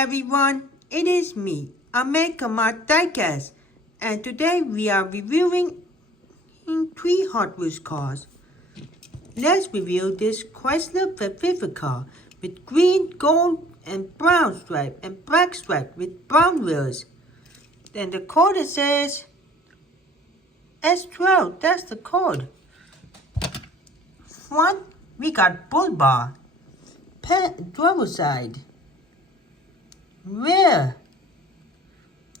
everyone, it is me, America Diecast, and today we are reviewing 3 Hot Wheels cars. Let's review this Chrysler Pacifica with green, gold, and brown stripe and black stripe with brown wheels. Then the code says S12, that's the code. Front, we got bull bar, driver side, rear,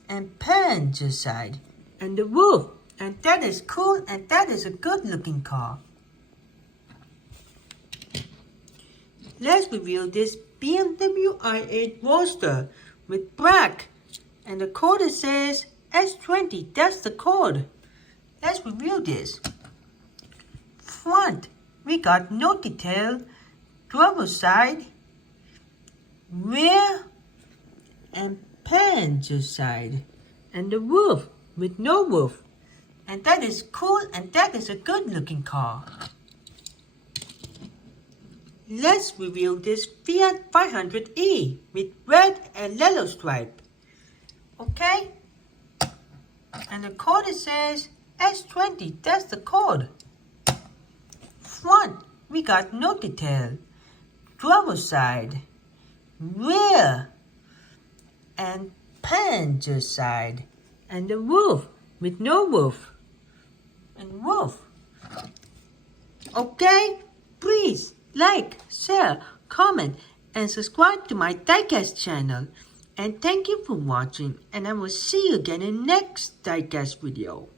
and passenger side, and the roof. And that is cool, and that is a good looking car. Let's review this BMW I8 Roadster with black, and the code says S20, that's the code. Let's review this. Front, we got no detail, driver side, rear, and passenger side, and the roof with no roof. And that is cool, and that is a good looking car. Let's review this Fiat 500e with red and yellow stripe. Okay? And the code says S20, that's the code. Front, we got no detail, driver side, rear, and passenger side, and the roof with no roof, and roof. Okay? Please like, share, comment, and subscribe to my Diecast channel. And thank you for watching, and I will see you again in next Diecast video.